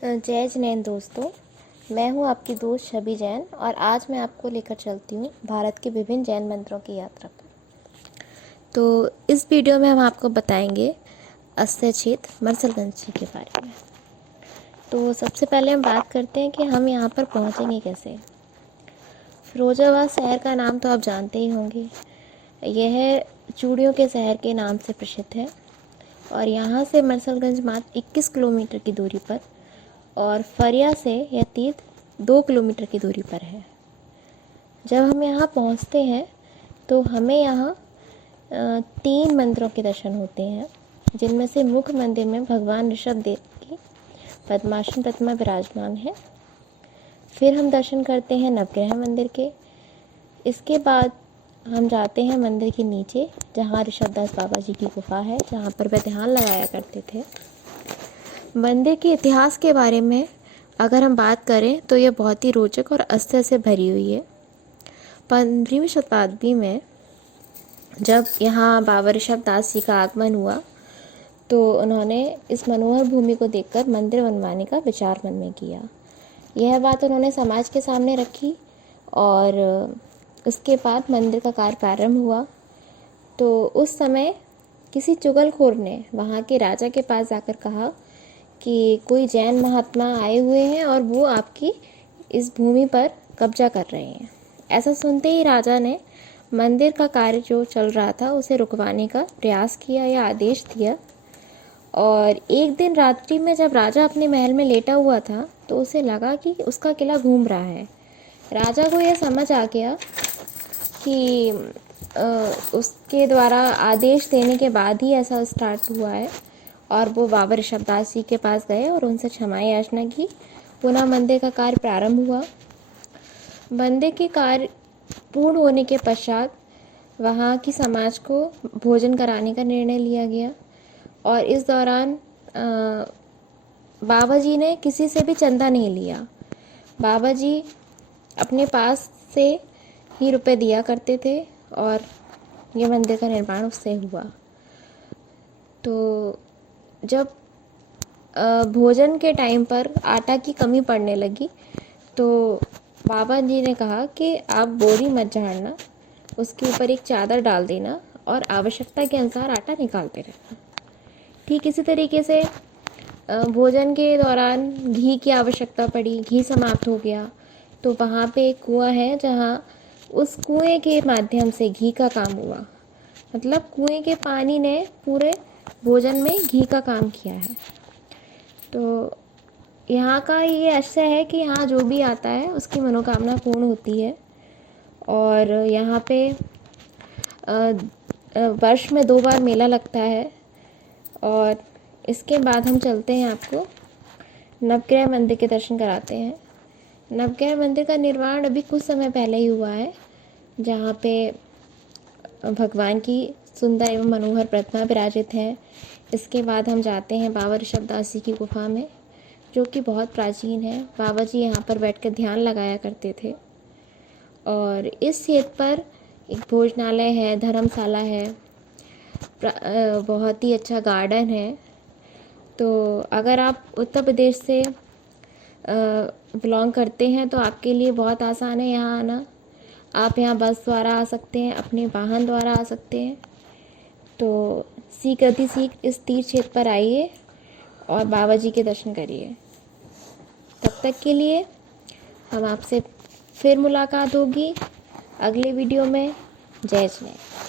जय जिनेंद्र दोस्तों, मैं हूं आपकी दोस्त छवि जैन और आज मैं आपको लेकर चलती हूं भारत के विभिन्न जैन मंदिरों की यात्रा पर। तो इस वीडियो में हम आपको बताएंगे अस्थि क्षेत्र मरसलगंज जी के बारे में। तो सबसे पहले हम बात करते हैं कि हम यहां पर पहुंचेंगे कैसे। फिरोजाबाद शहर का नाम तो आप जानते ही होंगे। यह चूड़ियों के शहर के नाम से प्रसिद्ध है और यहाँ से मरसलगंज मात्र 21 किलोमीटर की दूरी पर और फरिया से यह तीर्थ 2 किलोमीटर की दूरी पर है। जब हम यहाँ पहुँचते हैं तो हमें यहाँ 3 मंदिरों के दर्शन होते हैं, जिनमें से मुख्य मंदिर में भगवान ऋषभदेव की पद्मासन प्रतिमा विराजमान है। फिर हम दर्शन करते हैं नवग्रह मंदिर के। इसके बाद हम जाते हैं मंदिर के नीचे, जहाँ ऋषभदास बाबा जी की गुफा है, जहाँ पर वे ध्यान लगाया करते थे। मंदिर के इतिहास के बारे में अगर हम बात करें तो यह बहुत ही रोचक और अस्त्र से भरी हुई है। 15वीं शताब्दी में जब यहाँ बाबा ऋषभदास जी का आगमन हुआ तो उन्होंने इस मनोहर भूमि को देखकर मंदिर बनवाने का विचार मन में किया। यह बात उन्होंने समाज के सामने रखी और उसके बाद मंदिर का कार्य प्रारंभ हुआ। तो उस समय किसी चुगलखोर ने वहाँ के राजा के पास जाकर कहा कि कोई जैन महात्मा आए हुए हैं और वो आपकी इस भूमि पर कब्जा कर रहे हैं। ऐसा सुनते ही राजा ने मंदिर का कार्य जो चल रहा था उसे रुकवाने का प्रयास किया या आदेश दिया। और एक दिन रात्रि में जब राजा अपने महल में लेटा हुआ था तो उसे लगा कि उसका किला घूम रहा है। राजा को यह समझ आ गया कि उसके द्वारा आदेश देने के बाद ही ऐसा स्टार्ट हुआ है और वो बाबा ऋषभदास जी के पास गए और उनसे क्षमा याचना की। पुनः मंदिर का कार्य प्रारंभ हुआ। मंदिर के कार्य पूर्ण होने के पश्चात वहाँ की समाज को भोजन कराने का निर्णय लिया गया और इस दौरान बाबा जी ने किसी से भी चंदा नहीं लिया। बाबा जी अपने पास से ही रुपए दिया करते थे और ये मंदिर का निर्माण उससे हुआ। तो जब भोजन के टाइम पर आटा की कमी पड़ने लगी तो बाबा जी ने कहा कि आप बोरी मत झाड़ना, उसके ऊपर एक चादर डाल देना और आवश्यकता के अनुसार आटा निकालते रहना। ठीक इसी तरीके से भोजन के दौरान घी की आवश्यकता पड़ी, घी समाप्त हो गया तो वहाँ पे एक कुआं है जहाँ उस कुएं के माध्यम से घी का काम हुआ। मतलब कुएं के पानी ने पूरे भोजन में घी का काम किया है। तो यहाँ का ये आशय है कि यहाँ जो भी आता है उसकी मनोकामना पूर्ण होती है। और यहाँ पे वर्ष में 2 बार मेला लगता है। और इसके बाद हम चलते हैं, आपको नवग्रह मंदिर के दर्शन कराते हैं। नवग्रह मंदिर का निर्माण अभी कुछ समय पहले ही हुआ है, जहाँ पे भगवान की सुंदर एवं मनोहर प्रतिमा विराजित है। इसके बाद हम जाते हैं बाबा ऋषभदास जी की गुफा में, जो कि बहुत प्राचीन है। बाबा जी यहाँ पर बैठकर ध्यान लगाया करते थे। और इस क्षेत्र पर एक भोजनालय है, धर्मशाला है, बहुत ही अच्छा गार्डन है। तो अगर आप उत्तर प्रदेश से बिलोंग करते हैं तो आपके लिए बहुत आसान है यहाँ आना। आप यहाँ बस द्वारा आ सकते हैं, अपने वाहन द्वारा आ सकते हैं। तो शीघ्र अतिशीघ्र इस तीर्थ क्षेत्र पर आइए और बाबा जी के दर्शन करिए। तब तक के लिए हम आपसे फिर मुलाकात होगी अगले वीडियो में। जय जिनेंद्र।